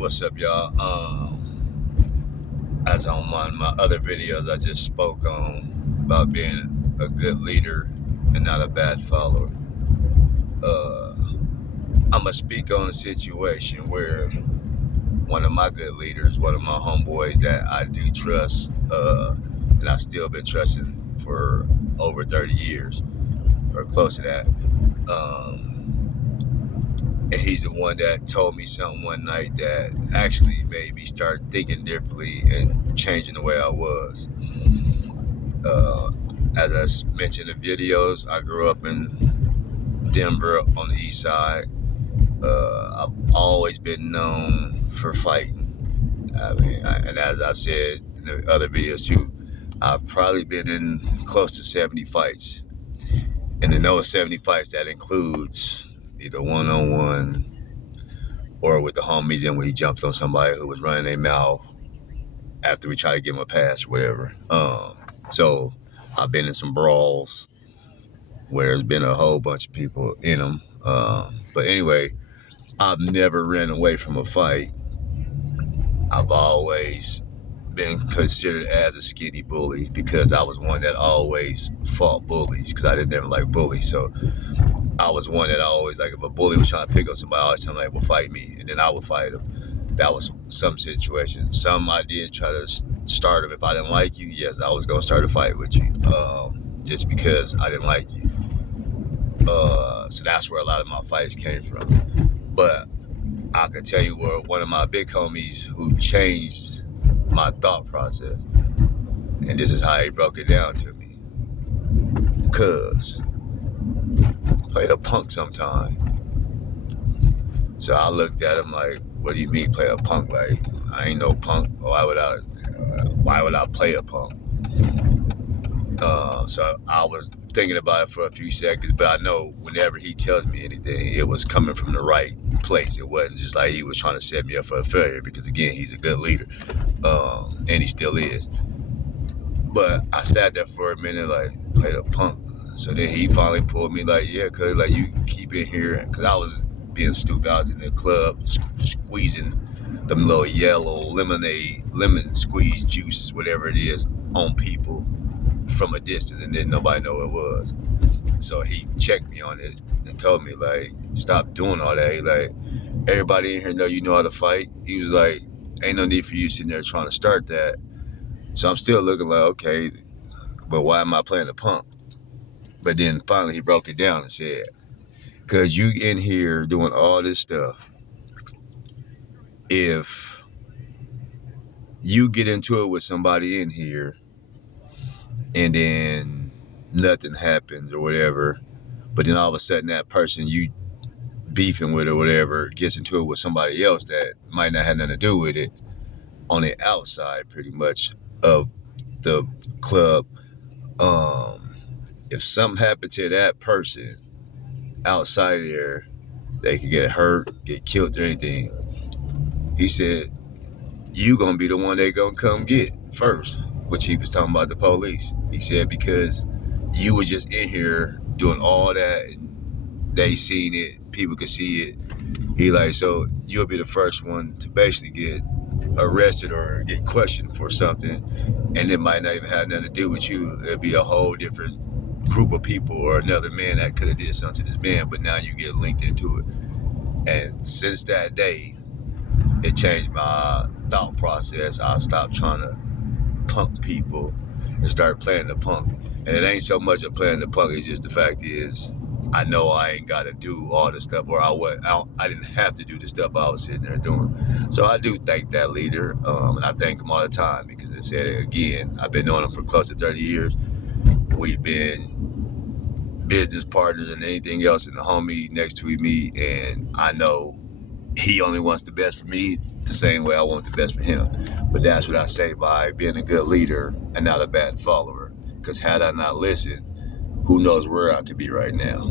What's up, y'all? As on one of my other videos, I just spoke on about being a good leader and not a bad follower. I'm gonna speak on a situation where one of my good leaders, one of my homeboys that I do trust, and I've still been trusting for over 30 years or close to that. And he's the one that told me something one night that actually made me start thinking differently and changing the way I was. Uh, as I mentioned in videos, I grew up in Denver on the east side. I've always been known for fighting. And as I've said in the other videos too, I've probably been in close to 70 fights. And in those 70 fights, that includes either one-on-one or with the homies, and when he jumped on somebody who was running their mouth after we tried to give him a pass or whatever. So I've been in some brawls where there's been a whole bunch of people in them. But anyway, I've never ran away from a fight. I've always been considered as a skinny bully because I was one that always fought bullies because I didn't never like bullies. So I was one that I always, like, if a bully was trying to pick up somebody, I always tell them, like, well, fight me, and then I would fight him. That was some situations. Some I did try to start them. If I didn't like you, yes, I was going to start a fight with you, just because I didn't like you. So that's where a lot of my fights came from. But I can tell you where one of my big homies who changed my thought process, and this is how he broke it down to me. Cuz play the punk sometime. So I looked at him like, what do you mean play a punk? Like, I ain't no punk. Why would I play a punk? So I was thinking about it for a few seconds, but I know whenever he tells me anything, it was coming from the right place. It wasn't just like he was trying to set me up for a failure, because again, he's a good leader, and he still is. But I sat there for a minute like, play the punk. So then he finally pulled me like, yeah, cuz like, you keep in here, because I was being stupid. I was in the club squeezing them little yellow lemon squeeze juice, whatever it is, on people from a distance, and didn't nobody know what it was. So he checked me on it and told me, like, stop doing all that. He like, everybody in here know you know how to fight. He was like, ain't no need for you sitting there trying to start that. So I'm still looking like, okay, but why am I playing the punk? But then finally he broke it down and said, because you in here doing all this stuff, if you get into it with somebody in here and then nothing happens or whatever, but then all of a sudden that person you beefing with or whatever gets into it with somebody else that might not have nothing to do with it on the outside pretty much of the club, if something happened to that person outside of there, they could get hurt, get killed or anything. He said, you gonna be the one they gonna come get first, which he was talking about the police. He said, because you was just in here doing all that and they seen it, people could see it. He like, so you'll be the first one to basically get arrested or get questioned for something, and it might not even have nothing to do with you. It'll be a whole different group of people or another man that could have did something to this man, but now you get linked into it. And since that day, it changed my thought process. I stopped trying to punk people and started playing the punk. And it ain't so much of playing the punk, it's just the fact is, I know I ain't got to do all the stuff, or I didn't have to do the stuff I was sitting there doing. So I do thank that leader, and I thank him all the time, because I said it again, I've been knowing him for close to 30 years. We've been business partners and anything else, and the homie next to me, and I know he only wants the best for me the same way I want the best for him. But that's what I say by being a good leader and not a bad follower, because had I not listened, who knows where I could be right now.